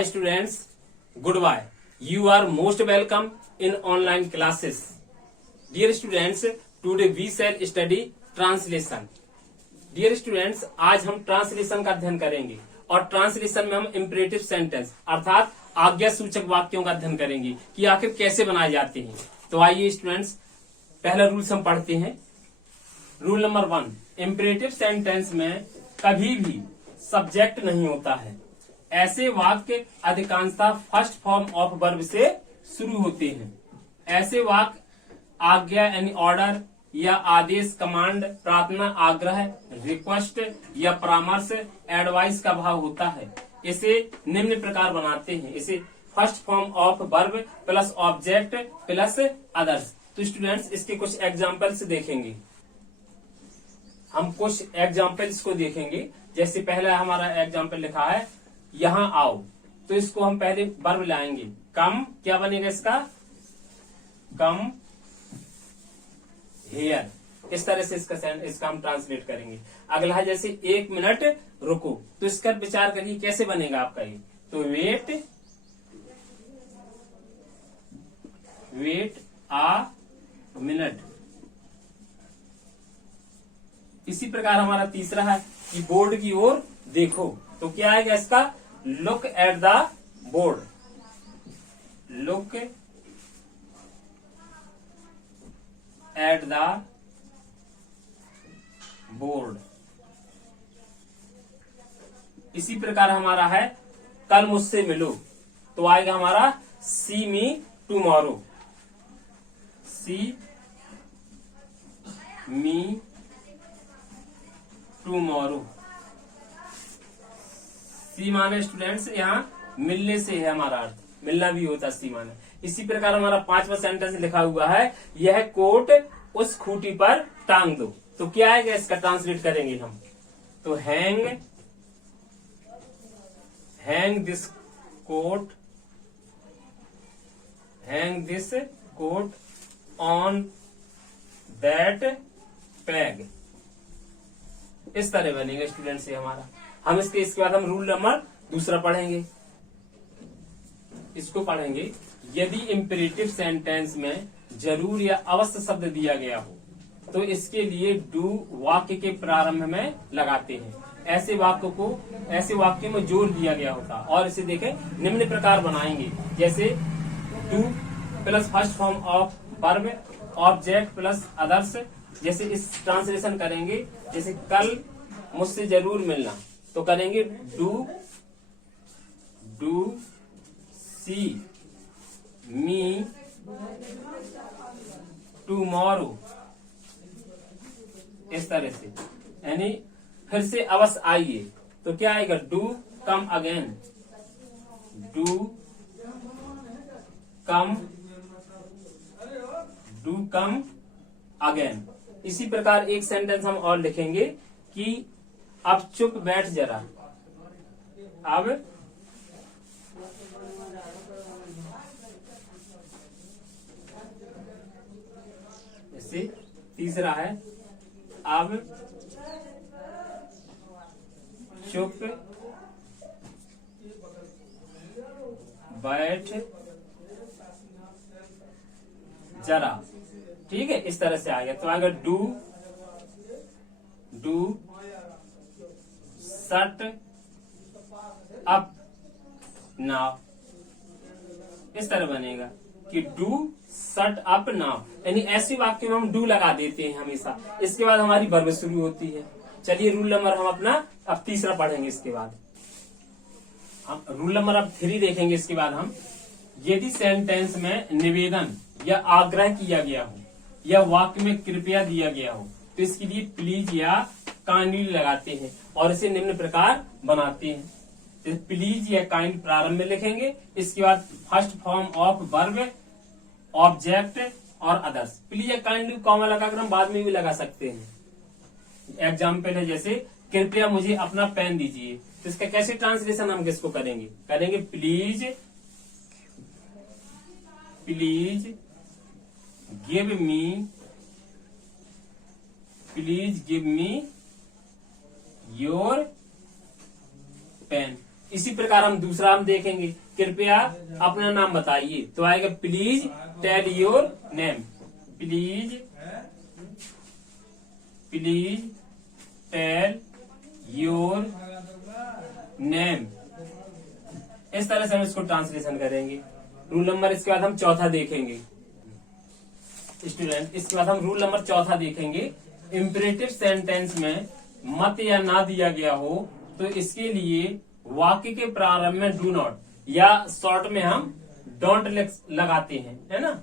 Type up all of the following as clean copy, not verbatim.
Hi students, goodbye. You are most welcome in online classes. Dear students, today we shall study translation. Dear students, आज हम translation का अध्ययन करेंगे और translation में हम इम्परेटिव सेंटेंस अर्थात आज्ञा सूचक वाक्यों का अध्ययन करेंगे कि आखिर कैसे बनाए जाते हैं। तो आइए स्टूडेंट्स, पहला रूल्स हम पढ़ते हैं। रूल नंबर 1, इम्परेटिव सेंटेंस में कभी भी सब्जेक्ट नहीं होता है। ऐसे वाक्य अधिकांशतः फर्स्ट फॉर्म ऑफ वर्ब से शुरू होते हैं। ऐसे वाक्य आज्ञा यानी ऑर्डर या आदेश, कमांड, प्रार्थना, आग्रह, रिक्वेस्ट या परामर्श, एडवाइस का भाव होता है। इसे निम्न प्रकार बनाते हैं। इसे first form of verb plus object plus others. तो स्टूडेंट्स, इसके कुछ एग्जाम्पल्स देखेंगे। हम कुछ एग्जाम्पल्स को देखेंगे। जैसे पहला हमारा एग्जाम्पल लिखा है यहाँ आओ, तो इसको हम पहले वर्ब लाएंगे। कम, क्या बनेगा इसका? Come here. इस तरह से इसका हम ट्रांसलेट करेंगे। अगला है जैसे 1 मिनट रुको, तो इसका विचार करिए कैसे बनेगा आपका ये। तो वेट आ मिनट। इसी प्रकार हमारा तीसरा है कि बोर्ड की ओर देखो, तो क्या आएगा इसका? Look at the board. Look at the board. इसी प्रकार हमारा है कल मुझसे मिलो, तो आएगा हमारा सी मी टुमारो। सी मी टुमारो। सी माने स्टूडेंट्स यहाँ मिलने से है हमारा अर्थ, मिलना भी होता सी माने। इसी प्रकार हमारा 5वां सेंटेंस लिखा हुआ है यह कोट उस खूंटी पर टांग दो, तो क्या आएगा इसका? ट्रांसलेट करेंगे हम। तो hang this coat on that peg. इस तरह बनेगा स्टूडेंट्स ये हमारा। हम इसके बाद हम रूल नंबर 2 पढ़ेंगे। इसको पढ़ेंगे, यदि इम्पेरेटिव सेंटेंस में जरूर या अवश्य शब्द दिया गया हो तो इसके लिए डू वाक्य के प्रारंभ में लगाते हैं। ऐसे वाक्यों में जोर दिया गया होता और इसे देखें निम्न प्रकार बनाएंगे। जैसे do plus first form of verb, object plus others. जैसे इस ट्रांसलेशन करेंगे, जैसे कल मुझसे जरूर मिलना, तो करेंगे डू सी मी टुमारो। इस तरह से, यानी फिर से अवश्य आइए, तो क्या आएगा? Do come again. Do come again. इसी प्रकार एक सेंटेंस हम और लिखेंगे कि अब चुप बैठ जरा। अब जैसे तीसरा है अब चुप बैठ जरा। ठीक है, इस तरह से आ गया। तो आएगा डू शट अप नाउ। इस तरह बनेगा कि डू शट अप नाउ, यानी ऐसे वाक्य में हम डू लगा देते हैं हमेशा। इसके बाद हमारी वर्ब शुरू होती है। चलिए रूल नंबर हम अपना अब 3 पढ़ेंगे। इसके बाद हम रूल नंबर अब 3 देखेंगे। इसके बाद हम, यदि सेंटेंस में निवेदन या आग्रह किया गया हो या वाक्य में कृपया दिया गया हो तो इसके लिए प्लीज या काइंडली लगाते हैं और इसे निम्न प्रकार बनाते हैं। प्लीज या काइंड प्रारंभ में लिखेंगे। इसके बाद first form of verb, object और अदर्स। प्लीज या काइंडली कॉमा लगाकर हम बाद में भी लगा सकते हैं। एग्जाम्पल है जैसे कृपया मुझे अपना पेन दीजिए, तो इसका कैसे ट्रांसलेशन हम किसको करेंगे? Please give me your pen. इसी प्रकार हम दूसरा हम देखेंगे, कृपया अपना नाम बताइए। तो आएगा please tell your name, please tell your name. इस तरह से हम इसको ट्रांसलेशन करेंगे। रूल नंबर इसके बाद हम चौथा देखेंगे स्टूडेंट। इसके बाद हम रूल नंबर चौथा देखेंगे। इम्परेटिव सेंटेंस में मत या ना दिया गया हो तो इसके लिए वाक्य के प्रारंभ में डू नॉट या शॉर्ट में हम डोंट लगाते हैं, है ना।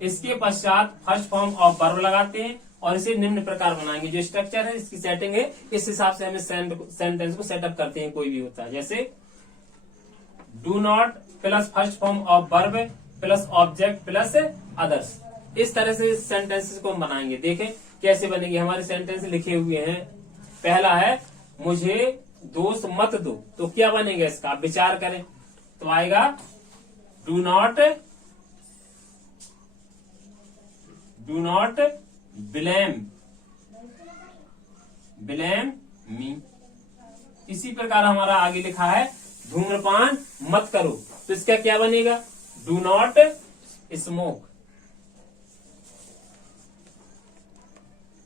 इसके पश्चात फर्स्ट फॉर्म ऑफ वर्ब लगाते हैं और इसे निम्न प्रकार बनाएंगे। जो स्ट्रक्चर है, इसकी सेटिंग है, इस हिसाब से हमें सेंटेंस को सेटअप करते हैं। कोई भी होता है, जैसे do not plus first form of verb plus object plus others. इस तरह से सेंटेंसेस को हम बनाएंगे। देखें कैसे बनेंगे। हमारे सेंटेंस लिखे हुए हैं। पहला है मुझे दोस्त मत दो, तो क्या बनेगा इसका, आप विचार करें। तो आएगा डू नॉट ब्लेम मी। इसी प्रकार हमारा आगे लिखा है धूम्रपान मत करो, तो इसका क्या बनेगा, do not smoke,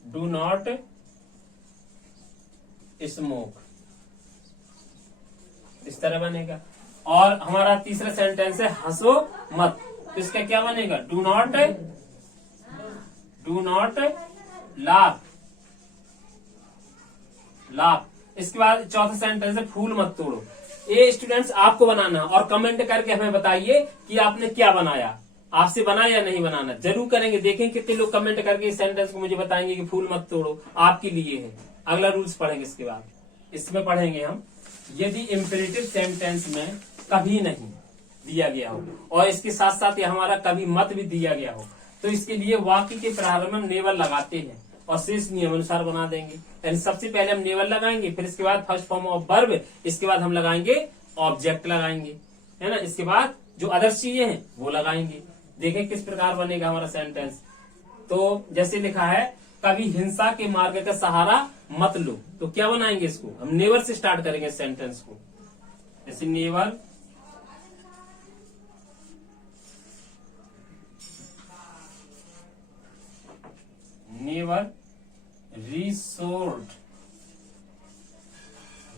do not smoke. इस तरह बनेगा। और हमारा तीसरा सेंटेंस है हंसो मत, तो इसका क्या बनेगा, डू नॉट लाफ। इसके बाद चौथा सेंटेंस है फूल मत तोड़ो। ये स्टूडेंट्स आपको बनाना और कमेंट करके हमें बताइए कि आपने क्या बनाया, आपसे बना या नहीं बनाना, जरूर करेंगे। देखें कितने लोग कमेंट करके इस सेंटेंस को मुझे बताएंगे कि फूल मत तोड़ो आपके लिए है। अगला रूल्स पढ़ेंगे इसके बाद। इसमें पढ़ेंगे हम, यदि इम्पेरेटिव सेंटेंस में कभी नहीं दिया गया हो और इसके साथ साथ हमारा कभी मत भी दिया गया हो, तो इसके लिए वाक्य के प्रारंभ में नेवर लगाते हैं और शेष नियमानुसार बना देंगे। यानी सबसे पहले हम नेवर लगाएंगे, फिर इसके बाद फर्स्ट फॉर्म ऑफ वर्ब, इसके बाद हम लगाएंगे ऑब्जेक्ट लगाएंगे, है ना। इसके बाद जो अदर चीजें हैं वो लगाएंगे। देखें किस प्रकार बनेगा हमारा सेंटेंस। तो जैसे लिखा है कभी हिंसा के मार्ग का सहारा मत लो, तो क्या बनाएंगे इसको, हम नेवर से स्टार्ट करेंगे सेंटेंस को। जैसे नेवर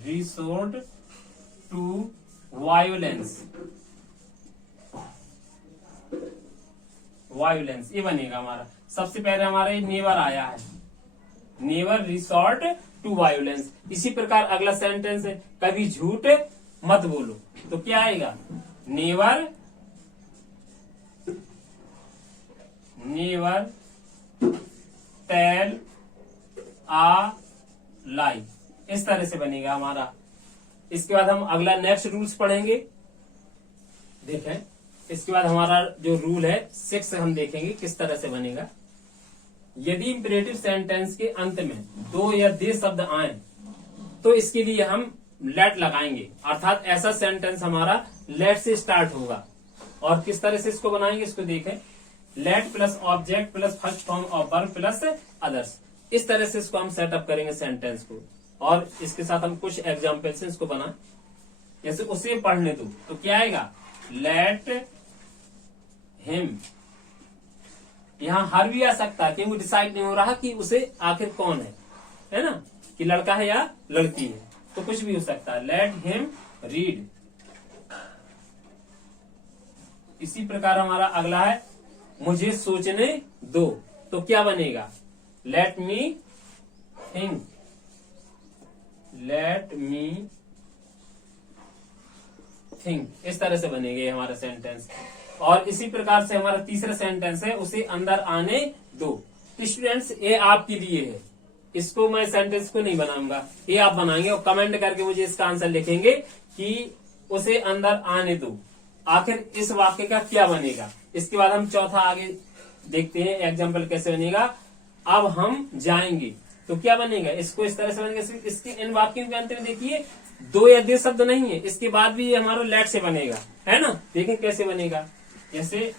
resort to violence, ये बनेगा हमारा। सबसे पहले हमारा ये नेवर आया है, नेवर रिसोर्ट टू वायोलेंस। इसी प्रकार अगला सेंटेंस है कभी झूठ मत बोलो, तो क्या आएगा, नेवर टेल आ लाई। इस तरह से बनेगा हमारा। इसके बाद हम अगला नेक्स्ट रूल्स पढ़ेंगे। देखें इसके बाद हमारा जो रूल है 6 हम देखेंगे किस तरह से बनेगा। यदि इंपेरेटिव सेंटेंस के अंत में दो या दे शब्द आए तो इसके लिए हम लेट लगाएंगे, अर्थात ऐसा सेंटेंस हमारा लेट से स्टार्ट होगा। और किस तरह से इसको बनाएंगे इसको देखें, late plus object plus first form of verb plus others. इस तरह से इसको हम सेटअप करेंगे सेंटेंस को। और इसके साथ हम कुछ एग्जाम्पल से इसको बना, जैसे उसे पढ़ने दो, तो क्या आएगा, लेट हिम। यहाँ हर भी आ सकता है क्योंकि डिसाइड नहीं हो रहा कि उसे आखिर कौन है ना, कि लड़का है या लड़की है, तो कुछ भी हो सकता है। Let him read. इसी प्रकार हमारा अगला है मुझे सोचने दो, तो क्या बनेगा, let me think, let me think. इस तरह से बनेगा हमारा सेंटेंस। और इसी प्रकार से हमारा तीसरा सेंटेंस है उसे अंदर आने दो। तो स्टूडेंट्स ये आपके लिए है, इसको मैं सेंटेंस को नहीं बनाऊंगा, ये आप बनाएंगे और कमेंट करके मुझे इसका आंसर लिखेंगे कि उसे अंदर आने दो। आखिर इस वाक्य का क्या बनेगा। इसके बाद हम चौथा आगे देखते हैं एग्जाम्पल कैसे बनेगा। अब हम जाएंगे, तो क्या बनेगा, इसको इस तरह से बनेगा। इसके इन वाक्यों के अंत में देखिए दो या दे शब्द नहीं है, इसके बाद भी ये हमारा लेट से बनेगा, है ना। देखें कैसे बनेगा, जैसे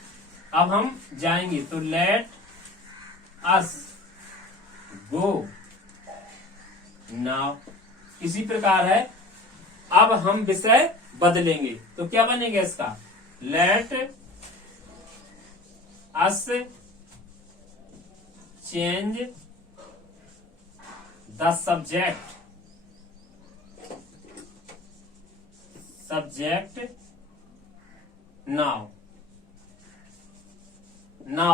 अब हम जाएंगे तो लेट अस गो नाउ। इसी प्रकार है अब हम विषय बदलेंगे, तो क्या बनेगा इसका? Let us change the subject now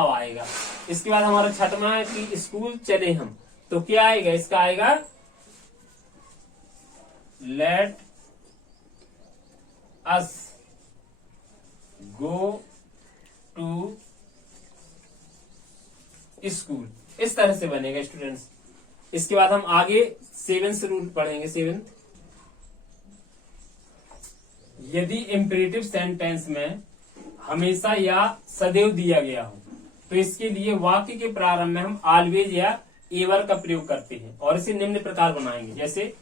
आएगा। इसके बाद हमारा छठवां है कि स्कूल चले हम, तो क्या आएगा? इसका आएगा let us go to school. इस तरह से बनेगा स्टूडेंट्स। इसके बाद हम आगे 7th रूल पढ़ेंगे। 7th, यदि इंपेरेटिव सेंटेंस में हमेशा या सदैव दिया गया हो तो इसके लिए वाक्य के प्रारंभ में हम ऑलवेज या एवर का प्रयोग करते हैं और इसे निम्न प्रकार बनाएंगे, जैसे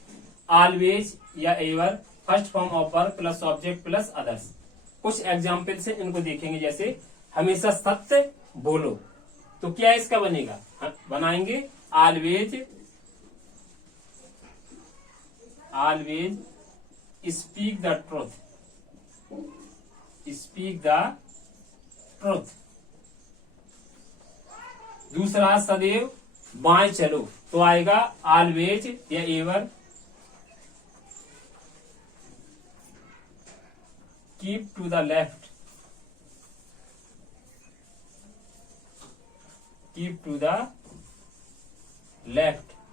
ऑलवेज या ever, first form of verb plus object plus others. कुछ एग्जाम्पल से इनको देखेंगे, जैसे हमेशा सत्य बोलो, तो क्या इसका बनेगा? बनाएंगे ऑलवेज स्पीक द ट्रूथ। दूसरा सदैव बाएं चलो, तो आएगा ऑलवेज या ever keep to the left.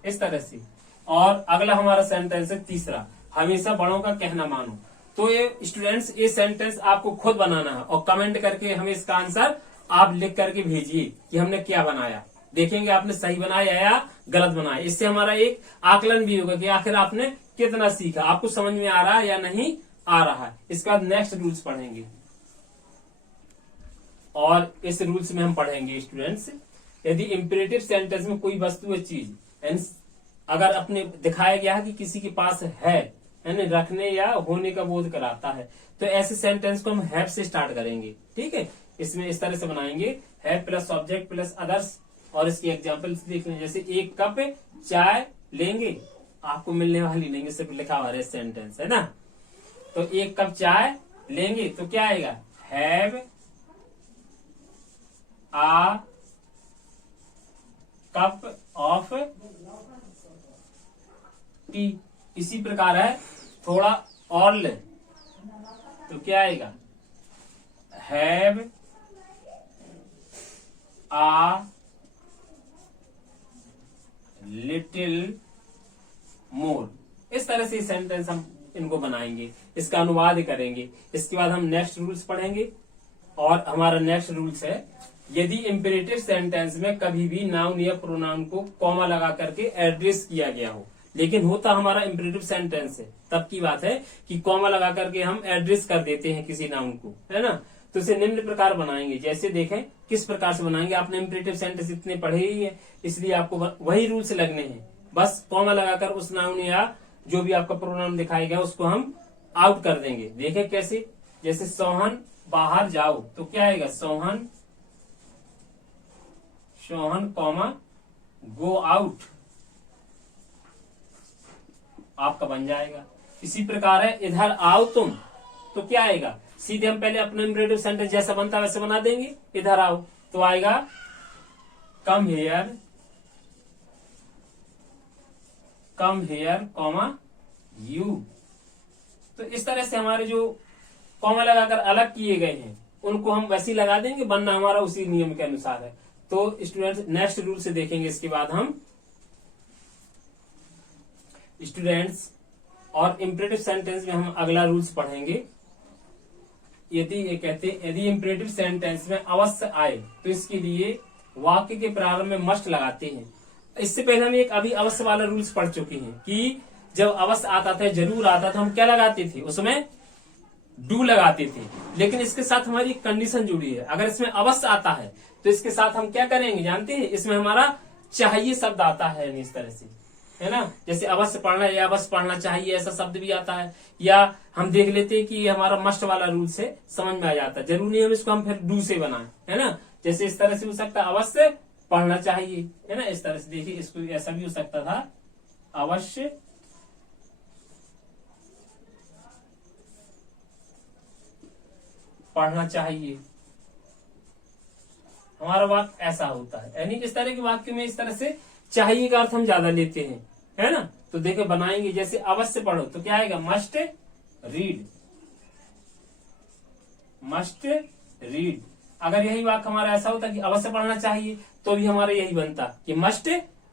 इस तरह से। और अगला हमारा सेंटेंस है तीसरा, हमेशा बड़ों का कहना मानो। तो ये स्टूडेंट्स, ये सेंटेंस आपको खुद बनाना है और कमेंट करके हमें इसका आंसर आप लिख करके भेजिए कि हमने क्या बनाया। देखेंगे आपने सही बनाया या गलत बनाया। इससे हमारा एक आकलन भी होगा कि आखिर आपने कितना सीखा, आपको समझ में आ रहा है या नहीं आ रहा है। इसके बाद नेक्स्ट रूल्स पढ़ेंगे और इस रूल्स में हम पढ़ेंगे स्टूडेंट्स, यदि इंपेरेटिव सेंटेंस में कोई वस्तु या चीज अगर अपने दिखाया गया है कि किसी के पास है, यानी रखने या होने का बोध कराता है, तो ऐसे सेंटेंस को हम हैव से स्टार्ट करेंगे। ठीक है, इसमें इस तरह से बनाएंगे, have plus object plus others. और इसकी एग्जांपल देख लें, जैसे एक कप चाय लेंगे, आपको मिलने वाली नहीं, सिर्फ लिखा हुआ है सेंटेंस, है ना। तो एक कप चाय लेंगे, तो क्या आएगा? Have a cup of tea. इसी प्रकार है, थोड़ा और ले, तो क्या आएगा? Have a little more. इस तरह से सेंटेंस हम इनको बनाएंगे, इसका अनुवाद करेंगे। इसके बाद हम नेक्स्ट रूल्स पढ़ेंगे और हमारा नेक्स्ट रूल्स है, यदि इंपेरेटिव सेंटेंस में कभी भी नाउन या प्रोनाउन को कॉमा लगा करके एड्रेस किया गया हो, लेकिन होता हमारा इंपेरेटिव सेंटेंस है, तब की बात है कि कॉमा लगा करके हम एड्रेस कर देते हैं किसी नाउन को, है ना। तो इसे निम्न प्रकार बनाएंगे, जैसे देखें किस प्रकार से बनाएंगे। आपने इंपेरेटिव सेंटेंस इतने पढ़े ही है, इसलिए आपको वही रूल्स लगने हैं। बस कॉमा लगाकर उस नाउन या जो भी आपका प्रोनाउन दिखाया गया उसको हम आउट कर देंगे। देखें कैसे, जैसे सोहन बाहर जाओ, तो क्या आएगा? सोहन कॉमा गो आउट, आपका बन जाएगा। इसी प्रकार है, इधर आओ तुम, तो क्या आएगा? सीधे हम पहले अपने इंपेरेटिव सेंटेंस जैसा बनता है वैसे बना देंगे, इधर आओ, तो आएगा कम हेयर कॉमा यू। तो इस तरह से हमारे जो कॉमा लगाकर अलग किए गए हैं उनको हम वैसे ही लगा देंगे, बनना हमारा उसी नियम के अनुसार है। तो स्टूडेंट्स नेक्स्ट रूल से देखेंगे इसके बाद हम स्टूडेंट्स, और इंपेरेटिव सेंटेंस में हम अगला रूल्स पढ़ेंगे। यदि ये कहते हैं यदि इंपेरेटिव सेंटेंस में अवश्य आए तो इसके लिए वाक्य के प्रारंभ में मस्ट लगाते हैं। इससे पहले हम एक अभी अवश्य वाला रूल्स पढ़ चुके हैं कि जब अवश्य आता था, जरूर आता था, हम क्या लगाते थे? उसमें डू लगाते थे। लेकिन इसके साथ हमारी कंडीशन जुड़ी है, अगर इसमें अवश्य आता है तो इसके साथ हम क्या करेंगे जानते हैं? इसमें हमारा चाहिए शब्द आता है, इस तरह से, है ना। जैसे अवश्य पढ़ना या अवश्य पढ़ना चाहिए, ऐसा शब्द भी आता है। या हम देख लेते हैं कि हमारा मस्ट वाला रूल से समझ में आ जाता है, जरूर नहीं हम इसको हम फिर डू से बनाए, है ना। जैसे इस तरह से हो सकता है, अवश्य पढ़ना चाहिए, है ना। इस तरह से देखिए, इसको ऐसा भी हो सकता था, अवश्य पढ़ना चाहिए। हमारा वाक्य ऐसा होता है, यानी इस तरह के वाक्य में इस तरह से चाहिए का अर्थ हम ज्यादा लेते हैं, है ना। तो देखो बनाएंगे, जैसे अवश्य पढ़ो तो क्या आएगा, मस्ट रीड, मस्ट रीड। अगर यही वाक्य हमारा ऐसा होता कि अवश्य पढ़ना चाहिए तो भी हमारा यही बनता कि मस्ट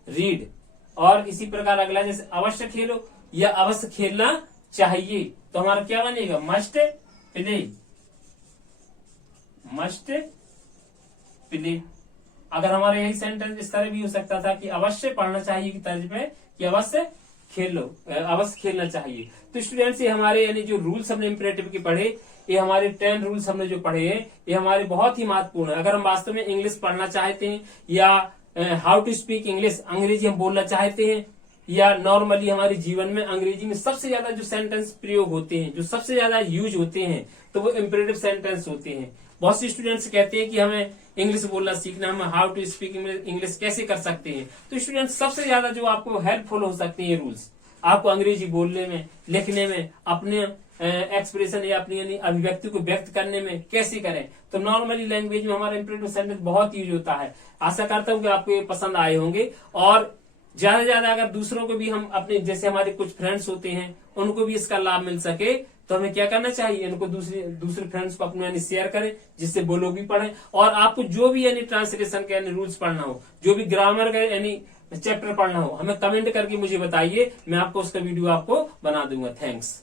रीड। और इसी प्रकार अगला जैसे अवश्य खेलो या अवश्य खेलना चाहिए तो हमारा क्या बनेगा, मस्ट प्ले, मस्ट प्ले। अगर हमारा यही सेंटेंस इस तरह भी हो सकता था कि अवश्य पढ़ना चाहिए की तर्ज पे कि अवश्य खेलो, अवश्य खेलना चाहिए। तो स्टूडेंट्स ये हमारे यानी जो रूल्स हमने इंपरेटिव के पढ़े, ये हमारे 10 रूल्स हमने जो पढ़े हैं ये हमारे बहुत ही महत्वपूर्ण है। अगर हम वास्तव में इंग्लिश पढ़ना चाहते हैं या हाउ टू स्पीक इंग्लिश, अंग्रेजी हम बोलना चाहते हैं, या नॉर्मली हमारे जीवन में अंग्रेजी में सबसे ज्यादा जो सेंटेंस प्रयोग होते हैं, जो सबसे ज्यादा यूज होते हैं, तो वो इंपरेटिव सेंटेंस होते हैं। बहुत से स्टूडेंट्स कहते हैं कि हमें इंग्लिश बोलना सीखना, हम हाउ टू स्पीक इंग्लिश कैसे कर सकते हैं। तो स्टूडेंट्स सबसे ज्यादा जो आपको हेल्पफुल हो सकते हैं ये रूल्स, आपको अंग्रेजी बोलने में, लिखने में, अपने एक्सप्रेशन या अपनी यानी अभिव्यक्ति को व्यक्त करने में कैसे करें। तो नॉर्मली लैंग्वेज में हमारा इंपरेटिव सेंटेंस बहुत यूज होता है। आशा करता हूँ कि आपको ये पसंद आए होंगे, और ज्यादा से ज्यादा अगर दूसरों को भी हम अपने जैसे हमारे कुछ फ्रेंड्स होते हैं उनको भी इसका लाभ मिल सके तो हमें क्या करना चाहिए, इनको दूसरे फ्रेंड्स को अपने यानी शेयर करें, जिससे वो लोग भी पढ़ें। और आपको जो भी यानी ट्रांसलेशन के यानी रूल्स पढ़ना हो, जो भी ग्रामर का यानी चैप्टर पढ़ना हो, हमें कमेंट करके मुझे बताइए, मैं आपको उसका वीडियो आपको बना दूंगा। थैंक्स।